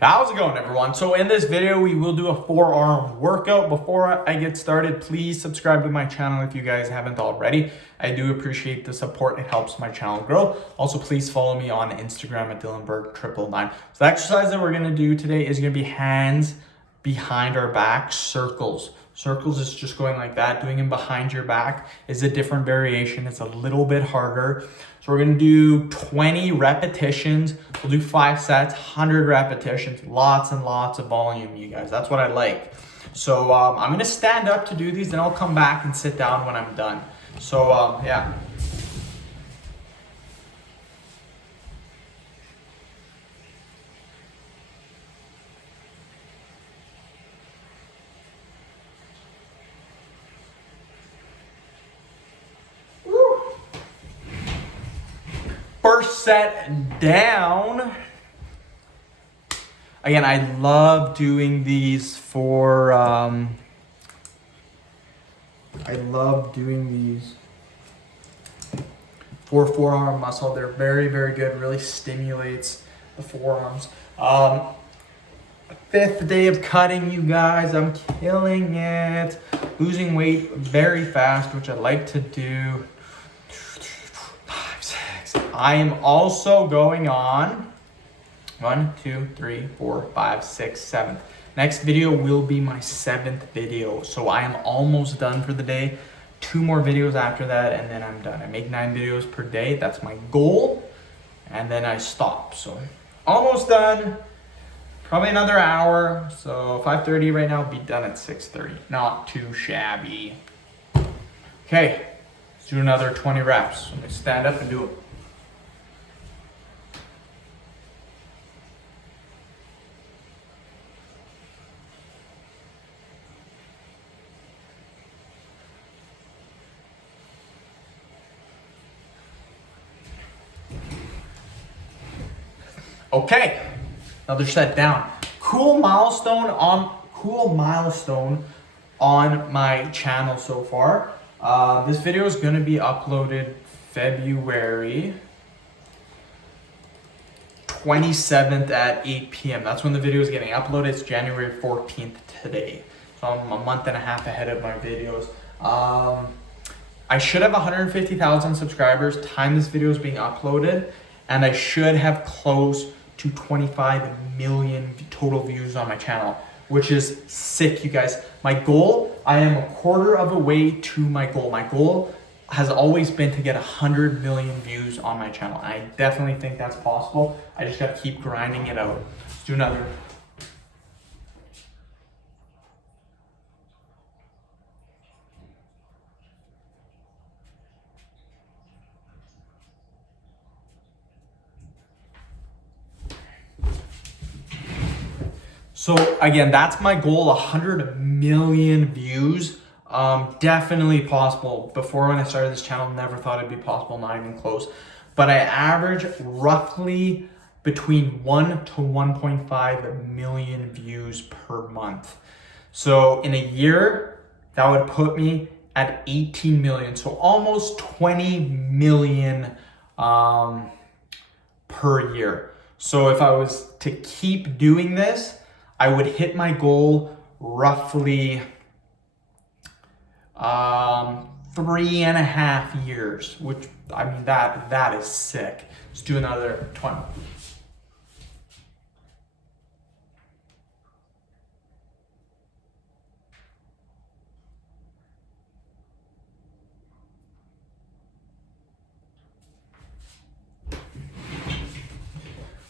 How's it going, everyone? So in this video, we will do a forearm workout. Before I get started, please subscribe to my channel if you guys haven't already. I do appreciate the support. It helps my channel grow. Also, please follow me on Instagram at DylanBurke999. So the exercise that we're gonna do today is gonna be hands behind our back, circles. Circles is just going like that. Doing them behind your back is a different variation. It's a little bit harder. So we're gonna do 20 repetitions. We'll do 5 sets, 100 repetitions, lots and lots of volume, you guys. That's what I like. So I'm gonna stand up to do these, then I'll come back and sit down when I'm done. So yeah. First set down. Again, I love doing these for forearm muscle. They're very, very good. Really stimulates the forearms. 5th day of cutting, you guys. I'm killing it. Losing weight very fast, which I like to do. I am also going on 1, 2, 3, 4, 5, 6, 7. Next video will be my 7th video. So I am almost done for the day. 2 more videos after that, and then I'm done. I make 9 videos per day. That's my goal. And then I stop. So almost done. Probably another hour. So 5:30 right now, be done at 6:30. Not too shabby. Okay, let's do another 20 reps. Let me stand up and do it. Okay, another set down. Cool milestone on my channel so far. This video is going to be uploaded February 27th at 8 p.m. That's when the video is getting uploaded. It's January 14th today. So I'm a month and a half ahead of my videos. I should have 150,000 subscribers time this video is being uploaded, and I should have close to 25 million total views on my channel, which is sick, you guys. My goal, I am a quarter of a way to my goal. My goal has always been to get 100 million views on my channel. I definitely think that's possible. I just gotta keep grinding it out. Let's do another. So again, that's my goal, 100 million views. Definitely possible. Before, when I started this channel, never thought it'd be possible, not even close. But I average roughly between 1 to 1.5 million views per month. So in a year, that would put me at 18 million. So almost 20 million per year. So if I was to keep doing this, I would hit my goal roughly 3.5 years, which, I mean, that is sick. Let's do another 20.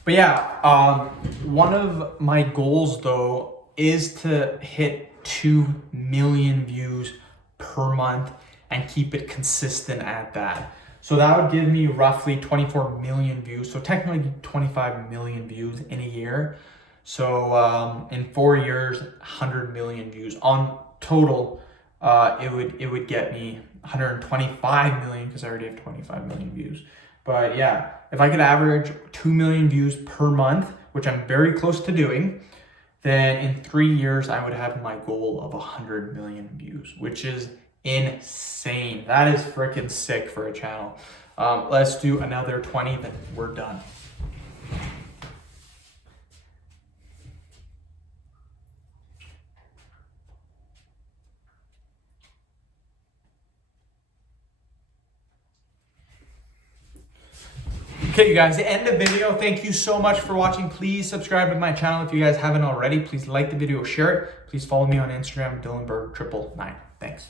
But yeah, one of my goals though is to hit 2 million views per month and keep it consistent at that. So that would give me roughly 24 million views. So technically 25 million views in a year. So in 4 years, 100 million views. On total, it would get me 125 million because I already have 25 million views. But yeah, if I could average 2 million views per month, which I'm very close to doing, then in 3 years, I would have my goal of 100 million views, which is insane. That is freaking sick for a channel. Let's do another 20, then we're done. Okay, you guys, end the video. Thank you so much for watching. Please subscribe to my channel if you guys haven't already. Please like the video, share it. Please follow me on Instagram, DylanBerg999. Thanks.